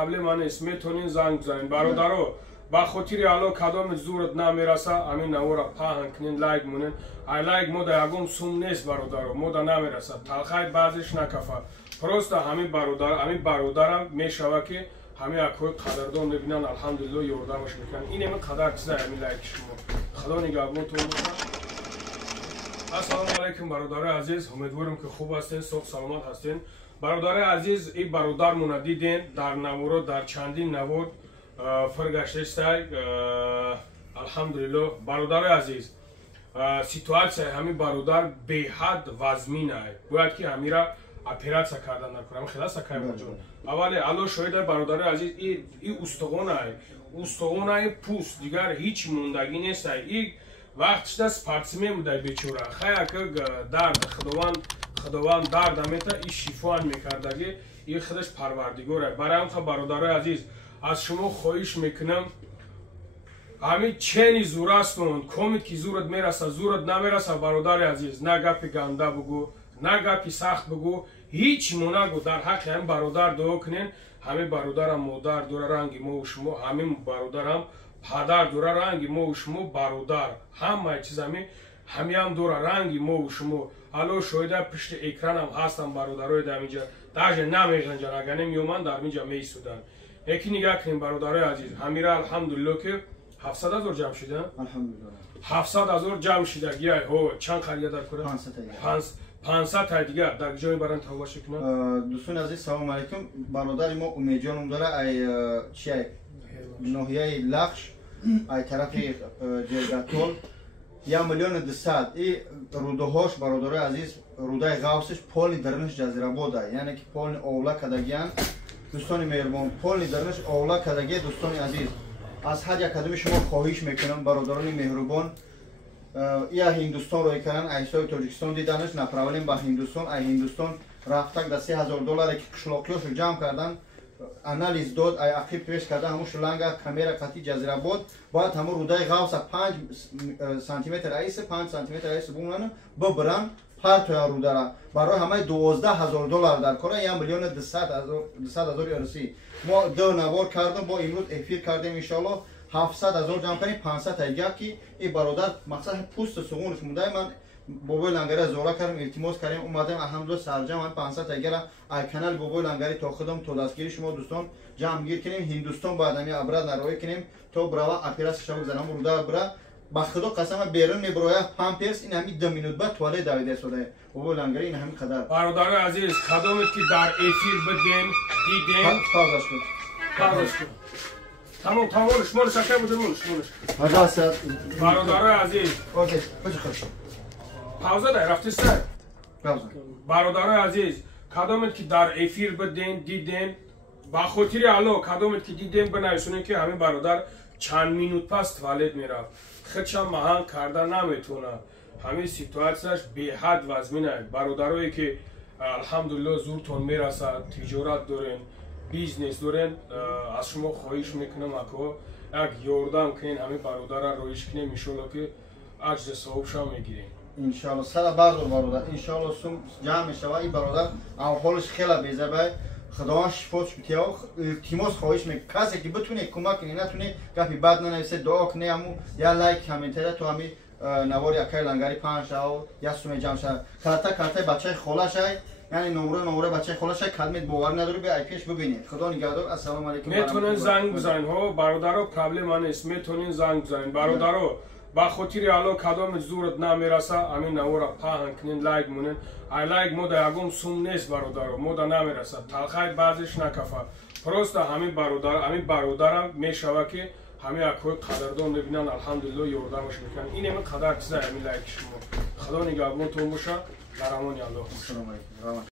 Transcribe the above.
проблема нест, метонин занг бзанин. Бародаро, ба хотири Алло кадом зурат намераса, амин навора паҳн кунин, лайк мунин. Ай лайк мода ягон сум нест бародаро, мода намераса. Талхай баъзиш накафа. Просто ҳамин бародарам мешава ки ҳамин акҳои қадрдон мебинанд, алҳамдулилло ёрдамаш мекунанд. Ин ҳамин қадар чиза ҳамин лайки шумо. Худо нигаҳбонтон бошад. Ассалому алайкум бародари азиз, умедворим ки хуб ҳастен, соҳ саломат ҳастен. Бародари азиз, ин бародармона диден дар наворот, дар чандин навор фиргаштестай. Алҳамдулилло бародари азиз, ситуатсияи ҳамин бародар беҳад вазмин аст. Бояд ки ҳамира операция кардан накунам. Хеласа кайбоҷон. Аввале Алло шоҳида бародари азиз, ин устуғонаи пӯст, дигар ҳеҷ мондагӣ нестай. Ин вақтишда спортсмен будай бечора. Хая ки дард худованд дарда мета, ин шифоан мекардаги, ин худаш парвардигор аст. Барои ҳамин бародари азиз, аз шумо хоҳиш мекунам, ҳамин чени зурастон, комит ки зурат мераса, зурат намераса, бародари азиз, на гапи ганда бугӯ, на гапи сахт бугӯ, ҳеҷ монагӯ дар ҳаққи ҳамин бародар дуо кунен. ҳамин бародарам модар дора, ранги мову шумо, ҳамин бародарам падар дора, ранги мову шумо бародар, ҳамаи чиз ҳамиам дора, ранги мову шумо. Алло шоҳида пишти экранам ҳастам бародарои даминҷа, даже намеғанҷан, агар намеоманд дар минҷа меистуданд. Яки нигаҳ кунем бародари азиз, ҳамира алҳамдулилло ки 700 000 ҷамъ шуда. Алҳамдулилло 700 000 ҷамъ шуда. Гияй ҳо чанд харида дар кора? 500 та дигар дар ҷои баран тавбаш кунад. Дӯстони азиз, салому алайкум. Бародари мо умедҷоном дора ай чиай ноҳияи лахш, ай тарафи ҷергатол 1 миллион 200. И рӯдаҳош бародари азиз, рӯдаи ғавсиш полни дарниш ҷазирабод ай, яъне ки полни овла кадагиян. Дӯстони меҳрубон, полни дарниш овла кадагия. Дӯстони азиз, аз ҳар як кадами шумо хоҳиш мекунам, бародарони меҳрубон, ия Ҳиндустон роҳ кардан, айсои Тоҷикистон диданаш, направлен ба Ҳиндустон. Ай Ҳиндустон рафтак да $3000 ки қишлоқиёшу ҷамъ кардан, анализ дод, ай ақиб пеш карда, ҳамун Шри-Ланка, Камера, Қати, Ҷазирабод, бояд ҳамун рӯдаи ғавса 5 сантиметр айси, 5 сантиметр айси бумрана бибиран партоя рӯдара. Барои ҳамаи $12000 дар кора 1 миллион 200 000 ерси. Мо ду навор кардем, бо имрӯз эфир кардем, иншоалло 700 000 ҷамъ карем, 500 та гап ки ин бародар мақсад пӯсти суғунаш мудай. Ман бобои лангари зора кардем, илтимос кардем, омадем, алҳамдулилло сарҷамъ 500 та гара ай канали бобои лангари то худам то дастгири шумо дӯстон ҷамъгир кунем. Ҳиндустон бояд ҳами абрад нароӣ кунем то брава операция шава занам рӯда бира. Ба худо қасама берун меброя памперс ин ҳами 2 минут баъд туалет давида сода. Бобои лангари ин ҳами қадар. Бародари азиз, кадоме ки дар эфир бидем, дидем, паузаш кун. Тамом, тамом, шумош акай будем, шумош. Пожалуйста. Бародари азиз. Окей, поехали. Пауза дай, рафти сай. Пауза. Бародари азиз, кадоме ки дар эфир бидем, дидем, ба хотири Алло, кадоме ки дидем бинависонем ки ҳамин бародар чанд минут пас туалет мерафт. Худшам маҳанг карда наметавонад. ҳамин ситуатсияш беҳад вазмин аст. Бародарое ки алҳамдулилло зуртон мерасад, тиҷорат дорен, бизнес дорен, аз шумо хоҳиш мекунам ако як ёрдам кунен, ҳамин бародара роиш кунем, иншоалло ки аҷри савобшам мегирем. Иншоалло сара бардор бародар, иншоалло сум ҷамъ мешава. ин бародар аҳволиш хела безабай, худованд шифош битиё. илтимос хоҳиш мекунам, касе ки битуне кӯмак куне, натуне гапи бад нанависе, дуо куне, ҳамун я лайк комментария то ҳами навори акай лангари 5 шав я суме ҷамъ шав. Карта бачаи холашай, яъне номра бачаи холашай кадмет бовар надори бе ай пеш бибинед. Худо нигаҳдор. Ассалому алайкум. метонен занг бизанен ҳо бародаро, проблема нест, метонен занг бизанен бародаро. Ба хотири Алло кадоме зурат намераса, ҳамин навора паҳн кунен, лайк мунен. Ай лайк мода ягон сум нест бародаро, мода намераса. Талхай баъзиш накафа. Просто ҳамин бародарам мешава ки ҳамин акҳои қадрдон мебинанд, алҳамдулилло ёрдамаш мекунанд. ин ҳамин қадар чиза ҳамин лайки шумо. Худо нигаҳбонтон боша. дар амони Алло.